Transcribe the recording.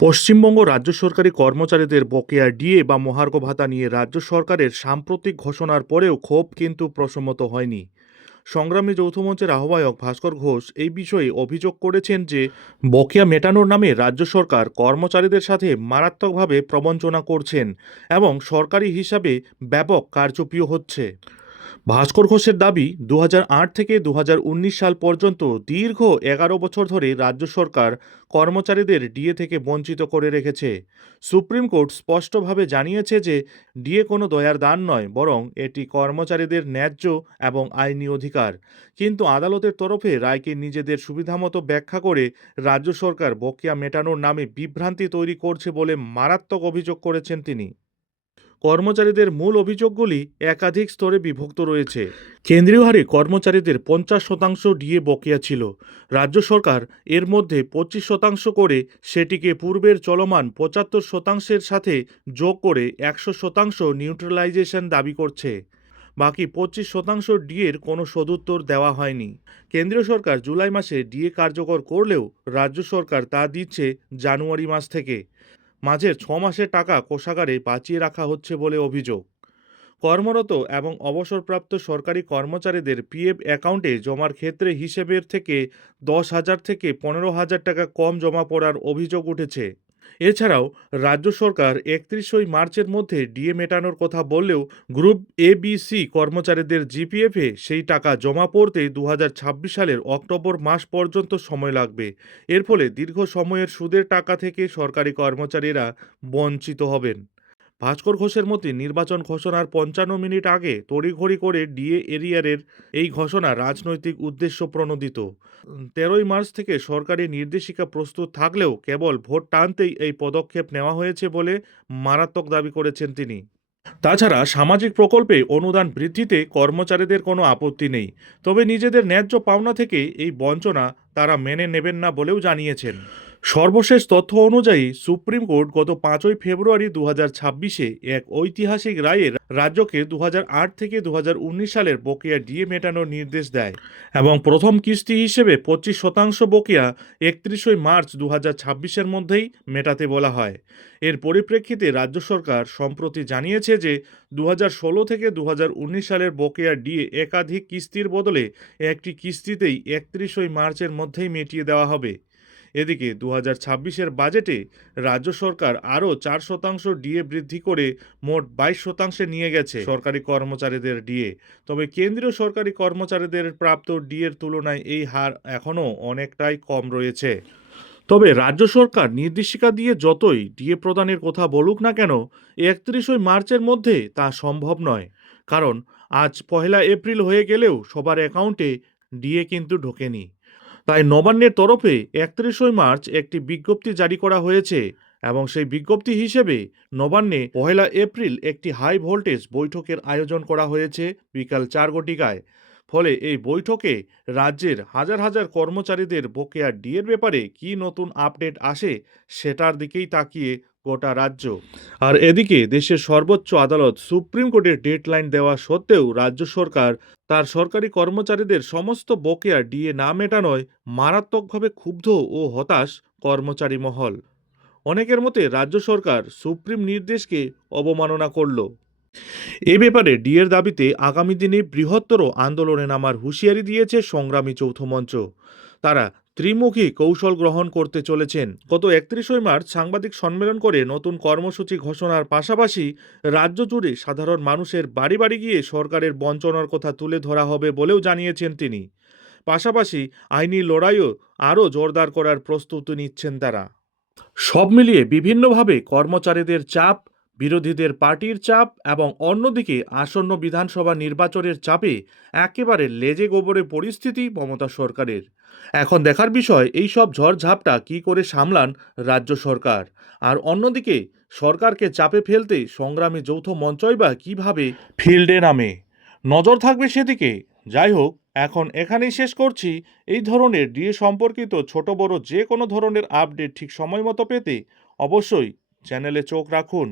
পশ্চিমবঙ্গ রাজ্য সরকারি কর্মচারীদের বকেয়া ডিএ বা মহার্ঘ ভাতা নিয়ে রাজ্য সরকারের সাম্প্রতিক ঘোষণার পরেও ক্ষোভ কিন্তু প্রশমিত হয়নি। সংগ্রামী যৌথ মঞ্চের আহ্বায়ক ভাস্কর ঘোষ এই বিষয়ে অভিযোগ করেছেন যে বকেয়া মেটানোর নামে রাজ্য সরকার কর্মচারীদের সাথে মারাত্মকভাবে প্রবঞ্চনা করছেন এবং সরকারি হিসাবে ব্যাপক কারচুপিও হচ্ছে। ভাস্কর ঘোষের দাবি 2008 থেকে 2019 সাল পর্যন্ত দীর্ঘ 11 বছর ধরে রাজ্য সরকার কর্মচারীদের ডিএ থেকে বঞ্চিত করে রেখেছে। সুপ্রিম কোর্ট স্পষ্টভাবে জানিয়েছে যে ডিএ কোনো দয়ার দান নয়, বরং এটি কর্মচারীদের ন্যায্য এবং আইনি অধিকার। কিন্তু আদালতের তরফে রায়কে নিজেদের সুবিধামতো ব্যাখ্যা করে রাজ্য সরকার বকেয়া মেটানোর নামে বিভ্রান্তি তৈরি করছে বলে মারাত্মক অভিযোগ করেছেন তিনি। কর্মচারীদের মূল অভিযোগগুলি একাধিক স্তরে বিভক্ত রয়েছে। কেন্দ্রীয় হারে কর্মচারীদের 50% ডিএ বকেয়া ছিল। রাজ্য সরকার এর মধ্যে 25% করে সেটিকে পূর্বের চলমান 75%-এর সাথে যোগ করে 100% নিউট্রালাইজেশন দাবি করছে। বাকি 25% ডিএর কোনো সদুত্তর দেওয়া হয়নি। কেন্দ্রীয় সরকার জুলাই মাসে ডিএ কার্যকর করলেও রাজ্য সরকার তা দিচ্ছে জানুয়ারি মাস থেকে। মাঝের 6 মাসের টাকা কোষাগারে বাঁচিয়ে রাখা হচ্ছে বলে অভিযোগ। কর্মরত এবং অবসরপ্রাপ্ত সরকারি কর্মচারীদের পিএফ অ্যাকাউন্টে জমার ক্ষেত্রে হিসেবের থেকে 10,000 থেকে 15,000 টাকা কম জমা পড়ার অভিযোগ উঠেছে। এছাড়াও রাজ্য সরকার 31 মার্চের মধ্যে ডিএ মেটানোর কথা বললেও গ্রুপ এ বি সি কর্মচারীদের জিপিএফে সেই টাকা জমা পড়তে 2026 সালের অক্টোবর মাস পর্যন্ত সময় লাগবে। এর ফলে দীর্ঘ সময়ের সুদের টাকা থেকে সরকারি কর্মচারীরা বঞ্চিত হবেন। ভাস্কর ঘোষের মতে নির্বাচন ঘোষণার 55 মিনিট আগে তড়িঘড়ি করে ডিএ এরিয়ারের এই ঘোষণা রাজনৈতিক উদ্দেশ্য প্রণোদিত। 13 মার্চ থেকে সরকারি নির্দেশিকা প্রস্তুত থাকলেও কেবল ভোট টানতেই এই পদক্ষেপ নেওয়া হয়েছে বলে মারাত্মক দাবি করেছেন তিনি। তাছাড়া সামাজিক প্রকল্পে অনুদান বৃদ্ধিতে কর্মচারীদের কোনো আপত্তি নেই, তবে নিজেদের ন্যায্য পাওনা থেকে এই বঞ্চনা তারা মেনে নেবেন না বলেও জানিয়েছেন। সর্বশেষ তথ্য অনুযায়ী সুপ্রিম কোর্ট গত 5 ফেব্রুয়ারি 2026-এ এক ঐতিহাসিক রায়ে রাজ্যকে 2008 থেকে 2019 সালের বকেয়া ডিএ মেটানোর নির্দেশ দেয় এবং প্রথম কিস্তি হিসেবে 25% বকেয়া 31 মার্চ 2026-এর মধ্যেই মেটাতে বলা হয়। এর পরিপ্রেক্ষিতে রাজ্য সরকার সম্প্রতি জানিয়েছে যে 2016 থেকে 2019 সালের বকেয়া ডিএ একাধিক কিস্তির বদলে একটি কিস্তিতেই 31 মার্চের মধ্যেই মিটিয়ে দেওয়া হবে। এদিকে 2026-এর বাজেটে রাজ্য সরকার আরও 4% ডিএ বৃদ্ধি করে মোট 22%-এ নিয়ে গেছে সরকারি কর্মচারীদের ডিএ। তবে কেন্দ্রীয় সরকারি কর্মচারীদের প্রাপ্ত ডিএর তুলনায় এই হার এখনও অনেকটাই কম রয়েছে। তবে রাজ্য সরকার নির্দেশিকা দিয়ে যতই ডিএ প্রদানের কথা বলুক না কেন, 31 মার্চের মধ্যে তা সম্ভব নয়। কারণ আজ 1 এপ্রিল হয়ে গেলেও সবার অ্যাকাউন্টে ডিএ কিন্তু ঢোকেনি। তাই নবান্নের তরফে 31 মার্চ একটি বিজ্ঞপ্তি জারি করা হয়েছে এবং সেই বিজ্ঞপ্তি হিসেবে নবান্নে 1 এপ্রিল একটি হাই ভোল্টেজ বৈঠকের আয়োজন করা হয়েছে বিকাল 4 ঘটিকায়। ফলে এই বৈঠকে রাজ্যের হাজার হাজার কর্মচারীদের বকেয়া ডিএর ব্যাপারে কী নতুন আপডেট আসে সেটার দিকেই তাকিয়ে গোটা রাজ্য। আর এদিকে দেশের সর্বোচ্চ আদালত সুপ্রিম কোর্টের ডেডলাইন দেওয়া সত্ত্বেও রাজ্য সরকার তার সরকারি কর্মচারীদের সমস্ত বকেয়া ডিএ না মেটানোয় মারাত্মকভাবে ক্ষুব্ধ ও হতাশ কর্মচারী মহল। অনেকের মতে রাজ্য সরকার সুপ্রিম নির্দেশকে অবমাননা করল। এ ব্যাপারে ডিএর দাবিতে আগামী দিনে বৃহত্তর আন্দোলনে নামার হুঁশিয়ারি দিয়েছে সংগ্রামী যৌথ মঞ্চ। তারা ত্রিমুখী কৌশল গ্রহণ করতে চলেছেন। গত 31 মার্চ সাংবাদিক সম্মেলন করে নতুন কর্মসূচি ঘোষণার পাশাপাশি রাজ্য জুড়ে সাধারণ মানুষের বাড়ি বাড়ি গিয়ে সরকারের বঞ্চনার কথা তুলে ধরা হবে বলেও জানিয়েছেন তিনি। পাশাপাশি আইনি লড়াইও আরও জোরদার করার প্রস্তুতি নিচ্ছেন তারা। সব মিলিয়ে বিভিন্নভাবে কর্মচারীদের চাপ, বিরোধীদের পার্টির চাপ এবং অন্যদিকে আসন্ন বিধানসভা নির্বাচনের চাপে একেবারে লেজে গোবরে পরিস্থিতি মমতা সরকারের। এখন দেখার বিষয় এই সব ঝড়ঝাপটা কী করে সামলান রাজ্য সরকার, আর অন্যদিকে সরকারকে চাপে ফেলতে সংগ্রামী যৌথ মঞ্চই বা কীভাবে ফিল্ডে নামে। নজর থাকবে সেদিকে। যাই হোক, এখন এখানেই শেষ করছি। এই ধরনের ডিএ সম্পর্কিত ছোট বড় যে কোনো ধরনের আপডেট ঠিক সময় মতো পেতে অবশ্যই চ্যানেলে চোখ রাখুন।